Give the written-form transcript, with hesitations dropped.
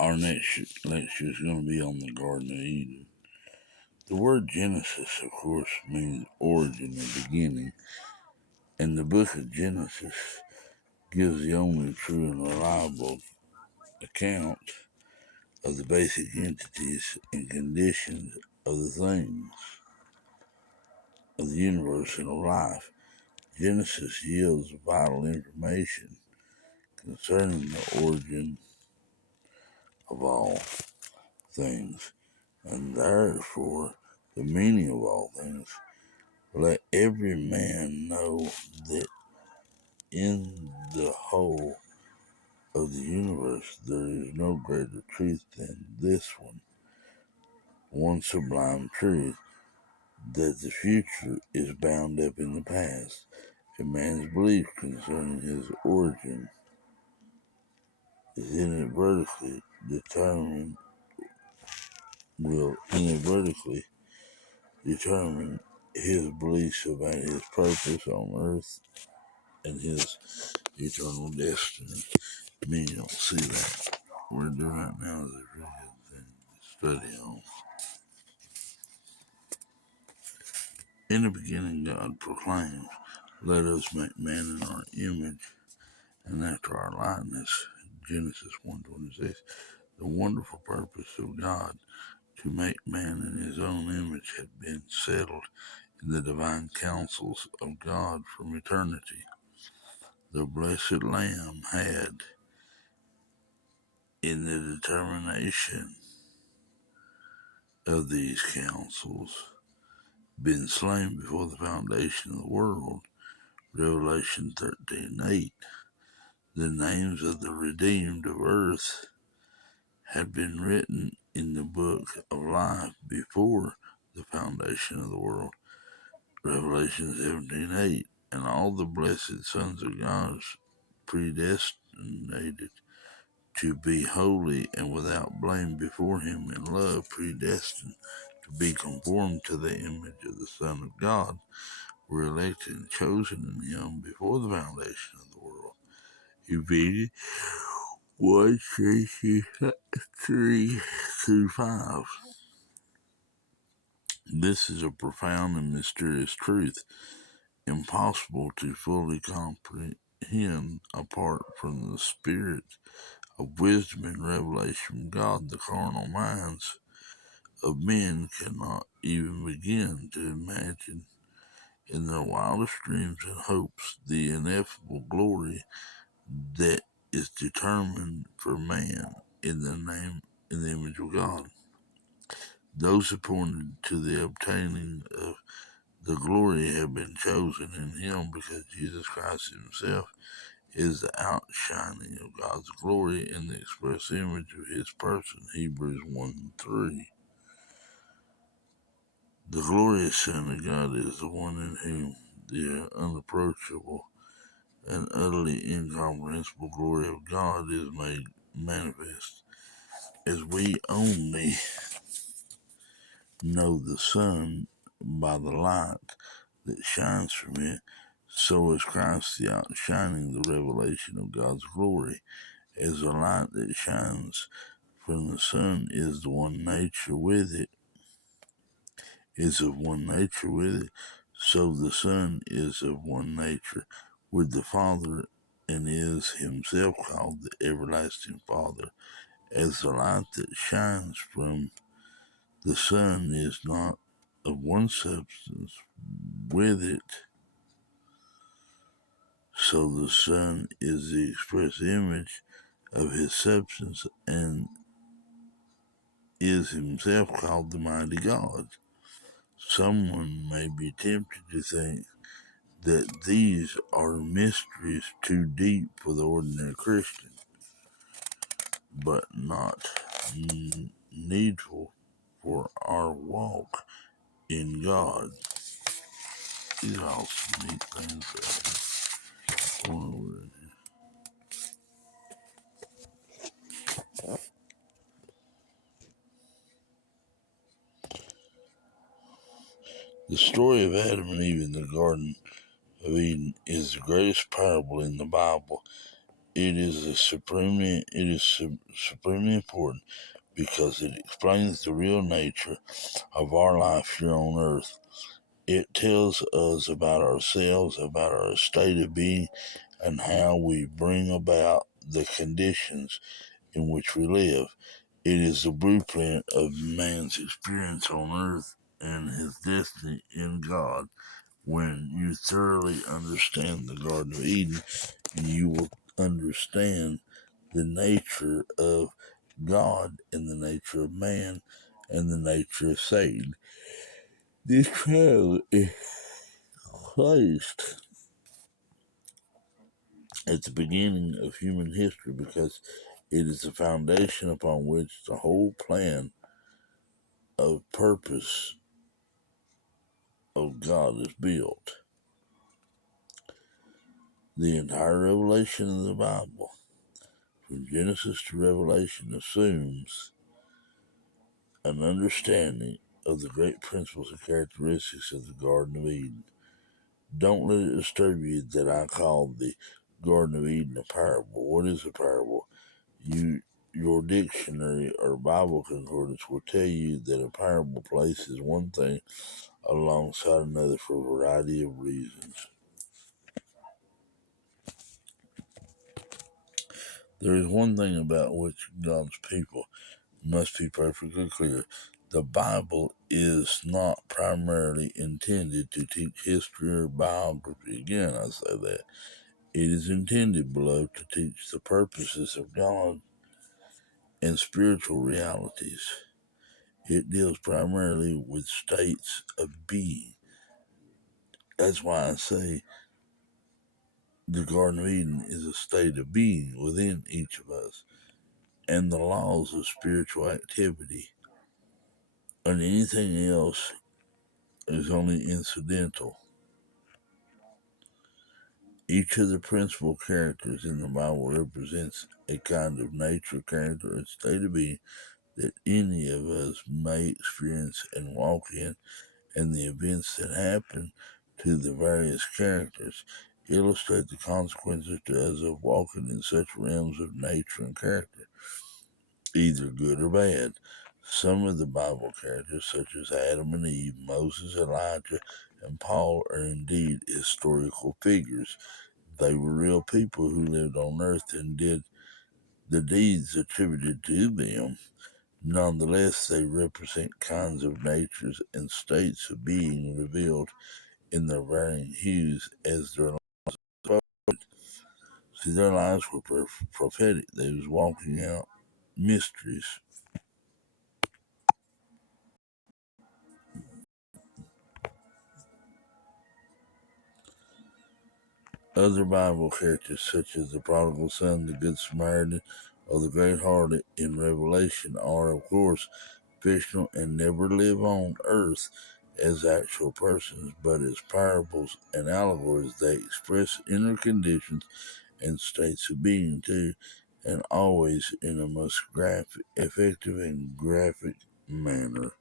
Our next lecture is going to be on the Garden of Eden. The word Genesis, of course, means origin or beginning, and the book of Genesis gives the only true and reliable account of the basic entities and conditions of the things of the universe and of life. Genesis yields vital information concerning the origin of all things, and therefore the meaning of all things. Let every man know that in the whole of the universe there is no greater truth than this one sublime truth, that the future is bound up in the past. A man's belief concerning his origin is will inadvertently determine his beliefs about his purpose on earth and his eternal destiny. Many don't see that. What we're doing right now is a really good thing to study on. In the beginning, God proclaimed, "Let us make man in our image and after our likeness." Genesis 1:26. The wonderful purpose of God to make man in his own image had been settled in the divine counsels of God from eternity. The blessed Lamb had, in the determination of these counsels, been slain before the foundation of the world. Revelation 13:8. The names of the redeemed of earth had been written in the book of life before the foundation of the world. Revelation 17:8. And all the blessed sons of God predestinated to be holy and without blame before him in love, predestined to be conformed to the image of the Son of God, were elected and chosen in him before the foundation of the world. Ephesians 1:3-5. This is a profound and mysterious truth, impossible to fully comprehend apart from the spirit of wisdom and revelation from God. The carnal minds of men cannot even begin to imagine in their wildest dreams and hopes the ineffable glory that is determined for man in the image of God. Those appointed to the obtaining of the glory have been chosen in him because Jesus Christ himself is the outshining of God's glory in the express image of his person. Hebrews 1:3. The glorious Son of God is the one in whom the unapproachable and utterly incomprehensible glory of God is made manifest. As we only know the sun by the light that shines from it, so is Christ the outshining the revelation of God's glory. As the light that shines from the sun is of one nature with it, so the Son is of one nature with the Father and is himself called the everlasting Father. As the light that shines from the sun is not of one substance with it, so the Son is the express image of his substance and is himself called the mighty God. Someone may be tempted to think that these are mysteries too deep for the ordinary Christian, but not needful for our walk in God. These are all some neat things going over in here. The story of Adam and Eve in the Garden of Eden is the greatest parable in the Bible. supremely important because it explains the real nature of our life here on earth. It tells us about ourselves, about our state of being, and how we bring about the conditions in which we live. It is the blueprint of man's experience on earth and his destiny in God. When you thoroughly understand the Garden of Eden, you will understand the nature of God and the nature of man and the nature of Satan. This trial is placed at the beginning of human history because it is the foundation upon which the whole plan of purpose of God is built. The entire revelation of the Bible, from Genesis to Revelation, assumes an understanding of the great principles and characteristics of the Garden of Eden. Don't let it disturb you that I call the Garden of Eden a parable. What is a parable? Your dictionary or Bible concordance will tell you that a parable places one thing alongside another for a variety of reasons. There is one thing about which God's people must be perfectly clear. The Bible is not primarily intended to teach history or biography. Again, I say that. It is intended, beloved, to teach the purposes of God and spiritual realities. It deals primarily with states of being. That's why I say the Garden of Eden is a state of being within each of us and the laws of spiritual activity. And anything else is only incidental. Each of the principal characters in the Bible represents a kind of nature, character, and state of being that any of us may experience and walk in, and the events that happen to the various characters illustrate the consequences to us of walking in such realms of nature and character, either good or bad. Some of the Bible characters, such as Adam and Eve, Moses, Elijah, and Paul, are indeed historical figures. They were real people who lived on earth and did the deeds attributed to them. Nonetheless, they represent kinds of natures and states of being revealed in their varying hues as their lives unfolded. See, their lives were prophetic. They was walking out mysteries. Other Bible characters, such as the prodigal son, the good Samaritan, or the great harlot in Revelation, are, of course, fictional and never live on earth as actual persons, but as parables and allegories. They express inner conditions and states of being too, and always in a most effective and graphic manner.